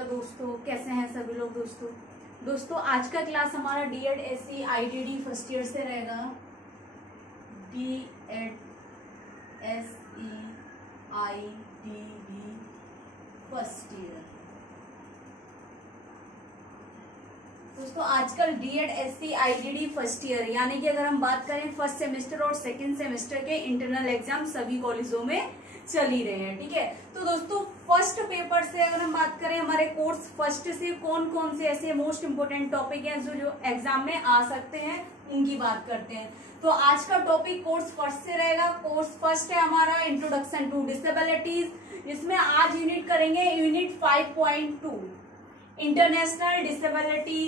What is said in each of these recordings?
Hello दोस्तों, कैसे हैं सभी लोग। दोस्तों आज का क्लास हमारा DEd SC IDD first year से रहेगा। DEd SC IDD first year. दोस्तों आजकल DEd SC IDD first year यानी कि अगर हम बात करें फर्स्ट सेमेस्टर और सेकंड सेमेस्टर के इंटरनल एग्जाम सभी कॉलेजों में चल ही रहे हैं। ठीक है, तो दोस्तों फर्स्ट पेपर से अगर हम बात करें हमारे कोर्स फर्स्ट से कौन कौन से ऐसे मोस्ट इंपोर्टेंट टॉपिक हैं जो एग्जाम में आ सकते हैं उनकी बात करते हैं। तो आज का टॉपिक कोर्स फर्स्ट से रहेगा। कोर्स फर्स्ट है हमारा इंट्रोडक्शन टू डिसेबिलिटीज, जिसमें आज यूनिट करेंगे यूनिट 5.2 इंटरनेशनल डिसेबिलिटी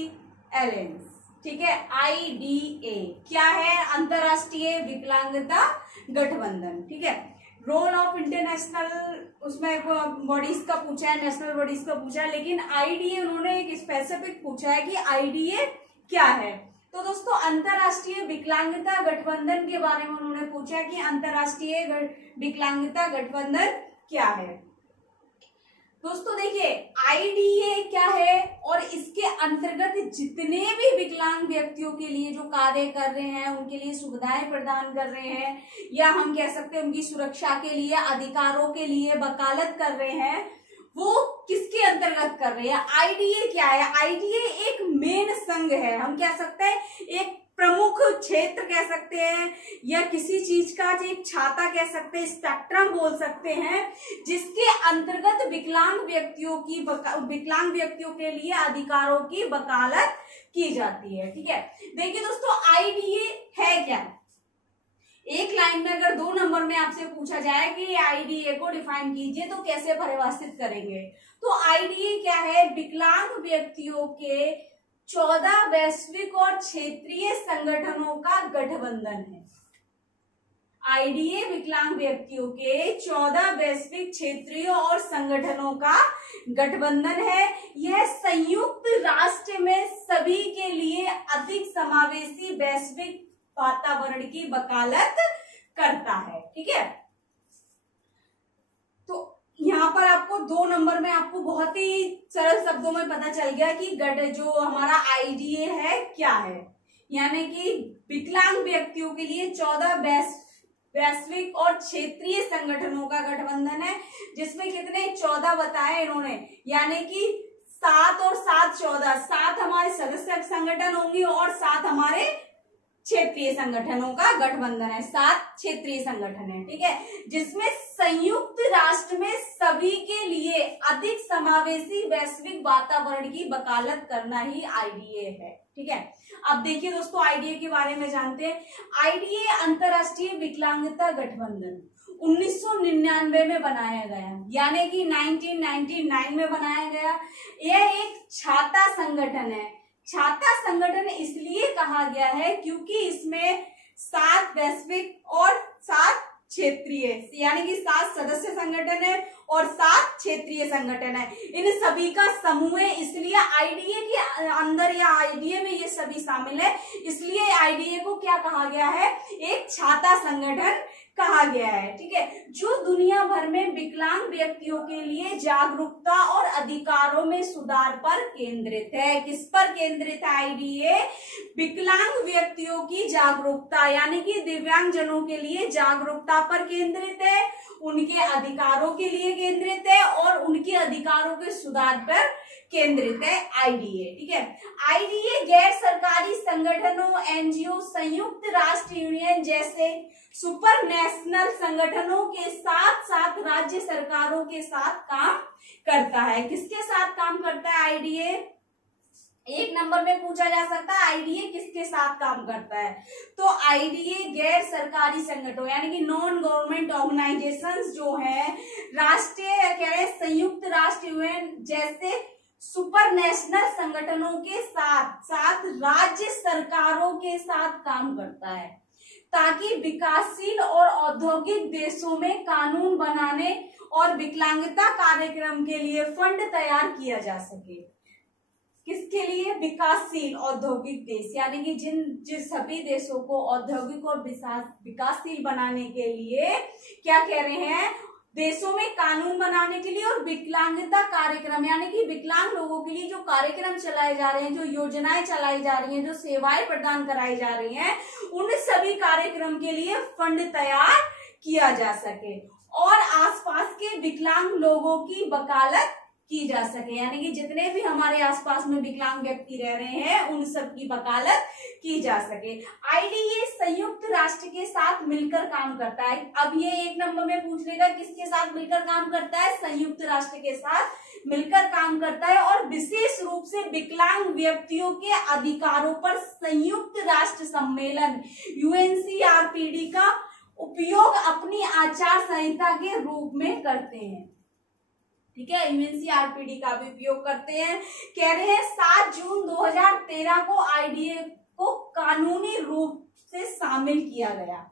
एलायंस। ठीक है, IDA क्या है? अंतरराष्ट्रीय विकलांगता गठबंधन। ठीक है, रोल ऑफ इंटरनेशनल उसमें बॉडीज का पूछा है, नेशनल बॉडीज का पूछा है, लेकिन IDA उन्होंने एक स्पेसिफिक पूछा है कि IDA क्या है। तो दोस्तों अंतरराष्ट्रीय विकलांगता गठबंधन के बारे में उन्होंने पूछा है कि अंतरराष्ट्रीय विकलांगता गठबंधन क्या है। दोस्तों देखिए IDA क्या है और इसके अंतर्गत जितने भी विकलांग व्यक्तियों के लिए जो कार्य कर रहे हैं, उनके लिए सुविधाएं प्रदान कर रहे हैं, या हम कह सकते हैं उनकी सुरक्षा के लिए, अधिकारों के लिए वकालत कर रहे हैं, वो किसके अंतर्गत कर रहे हैं? IDA क्या है? IDA एक मेन संघ है, हम कह सकते हैं एक प्रमुख क्षेत्र कह सकते हैं, या किसी चीज का एक छाता कह सकते हैं, स्पेक्ट्रम बोल सकते हैं, जिसके अंतर्गत विकलांग व्यक्तियों के लिए अधिकारों की वकालत की जाती है। ठीक है, देखिए दोस्तों IDA है क्या? एक लाइन में अगर 2 नंबर में आपसे पूछा जाए कि IDA को डिफाइन कीजिए तो कैसे परिभाषित करेंगे? तो IDA क्या है? विकलांग व्यक्तियों के 14 वैश्विक और क्षेत्रीय संगठनों का गठबंधन है। IDA विकलांग व्यक्तियों के 14 वैश्विक, क्षेत्रीय और संगठनों का गठबंधन है। यह संयुक्त राष्ट्र में सभी के लिए अधिक समावेशी वैश्विक वातावरण की वकालत करता है। ठीक है, तो यहाँ पर आपको 2 नंबर में आपको बहुत ही सरल शब्दों में पता चल गया कि जो हमारा IDA है क्या है, यानी कि विकलांग व्यक्तियों के लिए 14 वैश्विक और क्षेत्रीय संगठनों का गठबंधन है, जिसमें कितने 14 बताए इन्होंने, यानी कि 7 और 7 14, 7 हमारे सदस्य संगठन होंगे और 7 हमारे क्षेत्रीय संगठनों का गठबंधन है। 7 क्षेत्रीय संगठन है। ठीक है, जिसमें संयुक्त राष्ट्र में सभी के लिए अधिक समावेशी वैश्विक वातावरण की वकालत करना ही IDA है। ठीक है, अब देखिए दोस्तों IDA के बारे में जानते हैं। IDA अंतरराष्ट्रीय विकलांगता गठबंधन 1999 में बनाया गया, यानी कि 1999 में बनाया गया। यह एक छाता संगठन है। छाता संगठन इसलिए कहा गया है क्योंकि इसमें 7 वैश्विक और 7 क्षेत्रीय, यानी कि 7 सदस्य संगठन है और 7 क्षेत्रीय संगठन है। इन सभी का समूह है, इसलिए IDA के अंदर या IDA में ये सभी शामिल है, इसलिए IDA को क्या कहा गया है? एक छाता संगठन कहा गया है। ठीक है, जो दुनिया भर में विकलांग व्यक्तियों के लिए जागरूकता और अधिकारों में सुधार पर केंद्रित है। किस पर केंद्रित है IDA? विकलांग व्यक्तियों की जागरूकता, यानी कि दिव्यांगजनों के लिए जागरूकता पर केंद्रित है, उनके अधिकारों के लिए केंद्रित है और उनके अधिकारों के सुधार पर केंद्रित है IDA। ठीक है, IDA गैर सरकारी संगठनों, NGO, संयुक्त राष्ट्र यूनियन जैसे सुपर नेशनल संगठनों के साथ साथ राज्य सरकारों के साथ काम करता है। किसके साथ काम करता है IDA? एक नंबर में पूछा जा सकता है IDA किसके साथ काम करता है? तो IDA गैर सरकारी संगठनों, यानी कि नॉन गवर्नमेंट ऑर्गेनाइजेशंस जो है, राष्ट्रीय कह रहे संयुक्त राष्ट्र यूनियन जैसे सुपर नेशनल संगठनों के साथ साथ राज्य सरकारों के साथ काम करता है, ताकि विकासशील और औद्योगिक देशों में कानून बनाने और विकलांगता कार्यक्रम के लिए फंड तैयार किया जा सके। किसके लिए? विकासशील औद्योगिक देश, यानी कि जिन सभी देशों को औद्योगिक और विकासशील बनाने के लिए क्या कह रहे हैं? देशों में कानून बनाने के लिए और विकलांगता कार्यक्रम यानी कि विकलांग लोगों के लिए जो कार्यक्रम चलाए जा रहे हैं, जो योजनाएं चलाई जा रही हैं, जो सेवाएं प्रदान कराई जा रही हैं, उन सभी कार्यक्रम के लिए फंड तैयार किया जा सके और आसपास के विकलांग लोगों की वकालत की जा सके। यानी कि जितने भी हमारे आसपास में विकलांग व्यक्ति रह रहे हैं उन सब की वकालत की जा सके। आईडीए संयुक्त राष्ट्र के साथ मिलकर काम करता है। अब ये 1 नंबर में पूछ लेगा किसके साथ मिलकर काम करता है, संयुक्त राष्ट्र के साथ मिलकर काम करता है और विशेष रूप से विकलांग व्यक्तियों के अधिकारों पर संयुक्त राष्ट्र सम्मेलन यूएनसीआरपीडी का उपयोग अपनी आचार संहिता के रूप में करते हैं। ठीक है, यूएनसीआरपीडी का भी उपयोग करते हैं। कह रहे हैं 7 जून 2013 को आईडीए को कानूनी रूप से शामिल किया गया।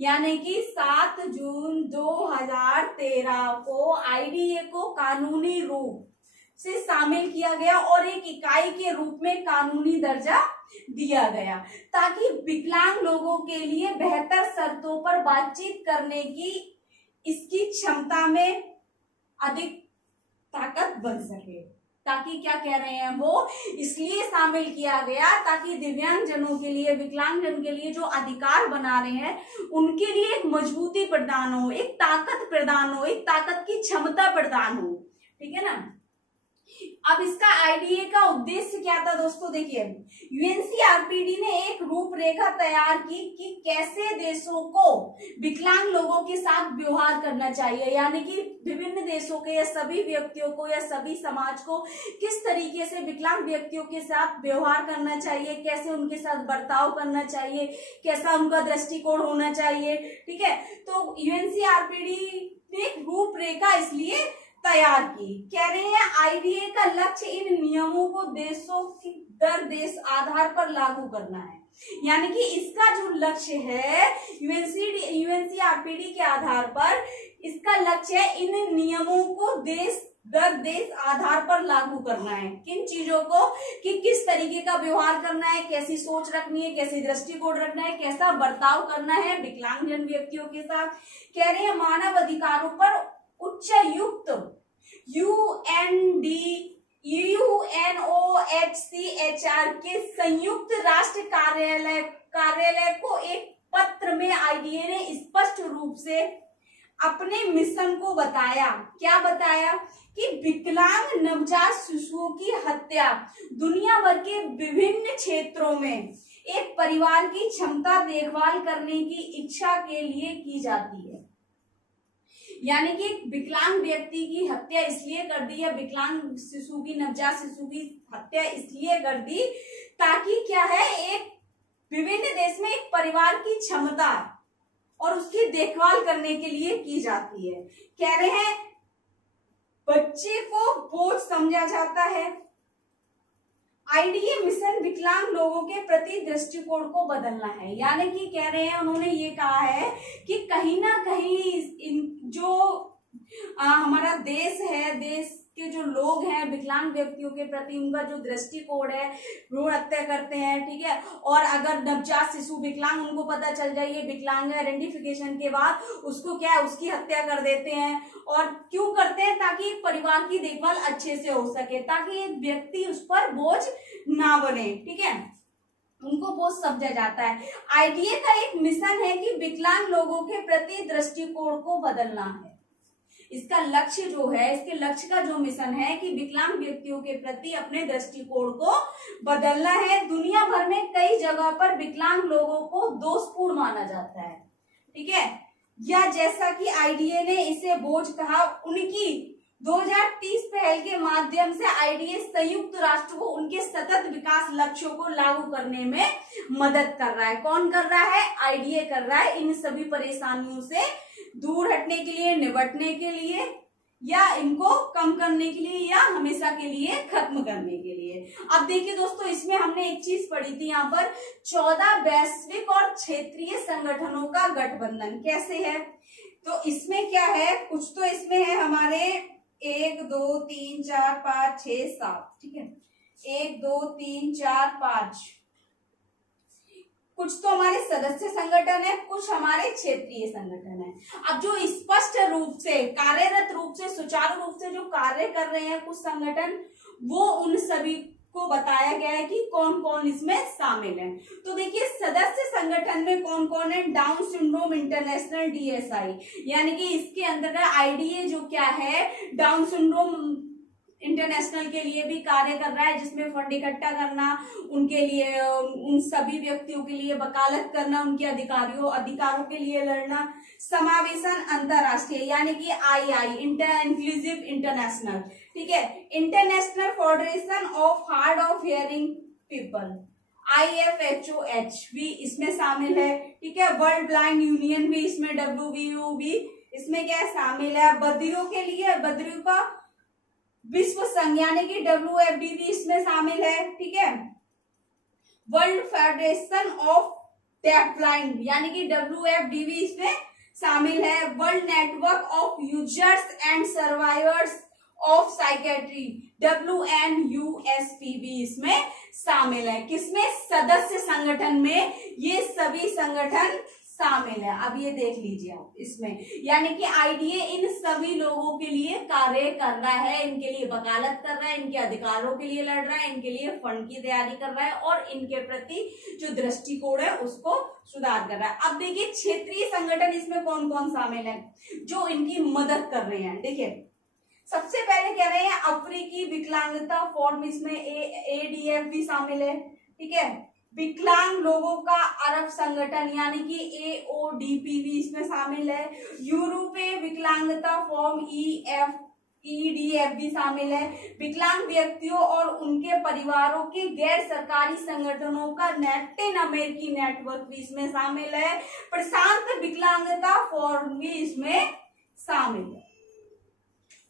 यानी कि 7 जून 2013 को आईडीए को कानूनी रूप से शामिल किया गया और एक इकाई के रूप में कानूनी दर्जा दिया गया ताकि विकलांग लोगों के लिए बेहतर शर्तों पर बातचीत करने की इसकी क्षमता में अधिक ताकत बन सके। ताकि क्या कह रहे हैं वो, इसलिए शामिल किया गया ताकि दिव्यांग जनों के लिए, विकलांग जन के लिए जो अधिकार बना रहे हैं उनके लिए एक मजबूती प्रदान हो, एक ताकत प्रदान हो, एक ताकत की क्षमता प्रदान हो। ठीक है ना। अब इसका आईडीए का उद्देश्य क्या था दोस्तों, देखिए यूएनसीआरपीडी ने एक रूपरेखा तैयार की कि कैसे देशों को विकलांग लोगों के साथ व्यवहार करना चाहिए। यानी कि विभिन्न देशों के या सभी व्यक्तियों को या सभी समाज को किस तरीके से विकलांग व्यक्तियों के साथ व्यवहार करना चाहिए, कैसे उनके साथ बर्ताव करना चाहिए, कैसा उनका दृष्टिकोण होना चाहिए। ठीक है, तो यूएनसीआरपीडी ने एक रूपरेखा इसलिए तैयार की। कह रहे हैं आईडीए का लक्ष्य इन नियमों को देशों की दर देश आधार पर लागू करना है। यानी कि इसका जो लक्ष्य है यूएनसीआरपीडी के आधार पर इसका लक्ष्य है इन नियमों को देश दर देश आधार पर लागू करना है। किन चीजों को, कि किस तरीके का व्यवहार करना है, कैसी सोच रखनी है, कैसी दृष्टिकोण रखना है, कैसा बर्ताव करना है विकलांगजन व्यक्तियों के साथ। कह रहे हैं मानव अधिकारों पर उच्चायुक्त यूएनओएचसीएचआर के संयुक्त राष्ट्र कार्यालय को एक पत्र में आईडीए ने स्पष्ट रूप से अपने मिशन को बताया। क्या बताया कि विकलांग नवजात शिशुओं की हत्या दुनिया भर के विभिन्न क्षेत्रों में एक परिवार की क्षमता देखभाल करने की इच्छा के लिए की जाती है। यानी कि विकलांग व्यक्ति की हत्या इसलिए कर दी है, विकलांग शिशु की, नवजात शिशु की हत्या इसलिए कर दी ताकि क्या है, एक विभिन्न देश में एक परिवार की क्षमता और उसकी देखभाल करने के लिए की जाती है। कह रहे हैं बच्चे को बोझ समझा जाता है। आईडीए मिशन विकलांग लोगों के प्रति दृष्टिकोण को बदलना है। यानी कि कह रहे हैं, उन्होंने ये कहा है कि कहीं ना कहीं जो हमारा देश है, देश के जो लोग हैं विकलांग व्यक्तियों के प्रति उनका जो दृष्टिकोण है, भ्रूण हत्या करते हैं। ठीक है, और अगर नवजात शिशु विकलांग उनको पता चल जाए ये विकलांग है, आइडेंटिफिकेशन के बाद उसको क्या है, उसकी हत्या कर देते हैं। और क्यों करते हैं, ताकि परिवार की देखभाल अच्छे से हो सके, ताकि एक व्यक्ति उस पर बोझ ना बने। ठीक है, उनको बोझ समझा जाता है। आईडीए का एक मिशन है कि विकलांग लोगों के प्रति दृष्टिकोण को बदलना है। इसका लक्ष्य जो है, इसके लक्ष्य का जो मिशन है कि विकलांग व्यक्तियों के प्रति अपने दृष्टिकोण को बदलना है। दुनिया भर में कई जगह पर विकलांग लोगों को दोषपूर्ण माना जाता है। ठीक है, या जैसा कि आईडीए ने इसे बोझ कहा, उनकी 2030 पहल के माध्यम से आईडीए संयुक्त राष्ट्र को उनके सतत विकास लक्ष्यों को लागू करने में मदद कर रहा है। कौन कर रहा है, आईडीए कर रहा है, इन सभी परेशानियों से दूर हटने के लिए, निपटने के लिए, या इनको कम करने के लिए, या हमेशा के लिए खत्म करने के लिए। अब देखिए दोस्तों, इसमें हमने एक चीज पढ़ी थी यहाँ पर, 14 वैश्विक और क्षेत्रीय संगठनों का गठबंधन कैसे है। तो इसमें क्या है, कुछ तो इसमें है हमारे 1 2 3 4 5 6 7। ठीक है, 1 2 3 4 5, कुछ तो हमारे सदस्य संगठन है, कुछ हमारे क्षेत्रीय संगठन है। अब जो स्पष्ट रूप से कार्यरत रूप से सुचारू रूप से जो कार्य कर रहे हैं कुछ संगठन, वो उन सभी को बताया गया है कि कौन कौन इसमें शामिल है। तो देखिए सदस्य संगठन में कौन कौन है, डाउन सिंड्रोम इंटरनेशनल DSI, यानी कि इसके अंतर्गत IDA जो क्या है डाउन सिंड्रोम इंटरनेशनल के लिए भी कार्य कर रहा है, जिसमें फंड इकट्ठा करना, उनके लिए उन सभी व्यक्तियों के लिए वकालत करना, उनके अधिकारों के लिए लड़ना, समावेशन अंतरराष्ट्रीय यानी कि II इंक्लूसिव इंटरनेशनल, ठीक है, international federation of hard of hearing people IFHOH भी इसमें शामिल है, ठीक है, वर्ल्ड ब्लाइंड यूनियन भी इसमें, WBU भी इसमें क्या शामिल है, बधिरों के लिए बधिरों का विश्व संघ यानी कि WFD भी इसमें शामिल है, ठीक है, world federation of deaf blind यानी कि WFD भी इसमें शामिल है, world network of users and survivors of psychiatry WNUSP भी इसमें शामिल है। किसमें, सदस्य संगठन में ये सभी संगठन शामिल है। अब ये देख लीजिए आप इसमें, यानी कि IDA इन सभी लोगों के लिए कार्य कर रहा है, इनके लिए वकालत कर रहा है, इनके अधिकारों के लिए लड़ रहा है, इनके लिए फंड की तैयारी कर रहा है और इनके प्रति जो दृष्टिकोण है उसको सुधार कर रहा है। अब देखिए क्षेत्रीय संगठन इसमें कौन कौन शामिल है जो इनकी मदद कर रहे हैं। देखिए सबसे पहले कह रहे हैं अफ्रीकी विकलांगता फोरम, इसमें ADF भी शामिल है, ठीक है, विकलांग लोगों का अरब संगठन यानी कि AODP भी इसमें शामिल है, यूरोपीय विकलांगता फोरम EDF भी शामिल है, विकलांग व्यक्तियों और उनके परिवारों के गैर सरकारी संगठनों का लैटिन अमेरिकी नेटवर्क भी इसमें शामिल है, प्रशांत विकलांगता फोरम भी इसमें शामिल है।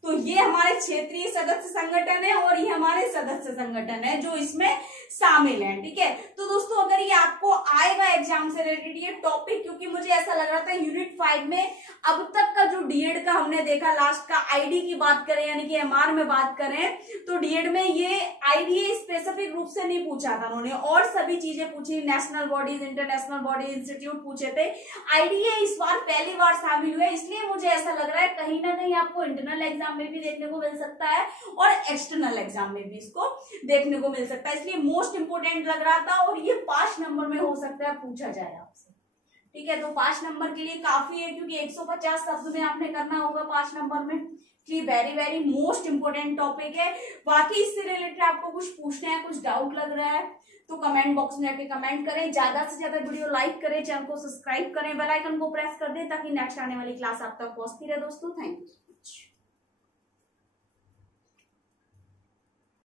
तो ये हमारे क्षेत्रीय सदस्य संगठन है और ये हमारे सदस्य संगठन है जो इसमें शामिल है, ठीक है। तो दोस्तों अगर ये आपको आएगा एग्जाम से रिलेटेड ये टॉपिक, क्योंकि मुझे ऐसा लग रहा था यूनिट 5 में अब तक का जो डीएड का हमने देखा लास्ट का आईडी की बात करें यानी कि एमआर में बात करें तो डीएड में ये आईडीए स्पेसिफिक रूप से नहीं पूछा था उन्होंने, और सभी चीजें पूछी, national bodies, international body, institute पूछे थे। आईडीए इस बार पहली बार शामिल हुए, इसलिए मुझे ऐसा लग रहा है कहीं ना कहीं आपको इंटरनल एग्जाम में भी देखने को मिल सकता है और एक्सटर्नल एग्जाम में भी इसको देखने को मिल सकता है, इसलिए मोस्ट इंपोर्टेंट लग रहा था और ये 5 नंबर में हो सकता है पूछा जाए आपसे, ठीक है। तो 5 नंबर के लिए काफी है क्योंकि 150 शब्द में आपने करना होगा 5 नंबर में, very very most important topic है। बाकी इससे रिलेटेड आपको कुछ पूछना है, कुछ डाउट लग रहा है तो कमेंट बॉक्स में आके कमेंट करें, ज्यादा से ज्यादा वीडियो लाइक करें, चैनल को सब्सक्राइब करें, बेल आइकन को प्रेस कर दें ताकि नेक्स्ट आने वाली क्लास आप तक पहुंचती रहे। दोस्तों थैंक यू।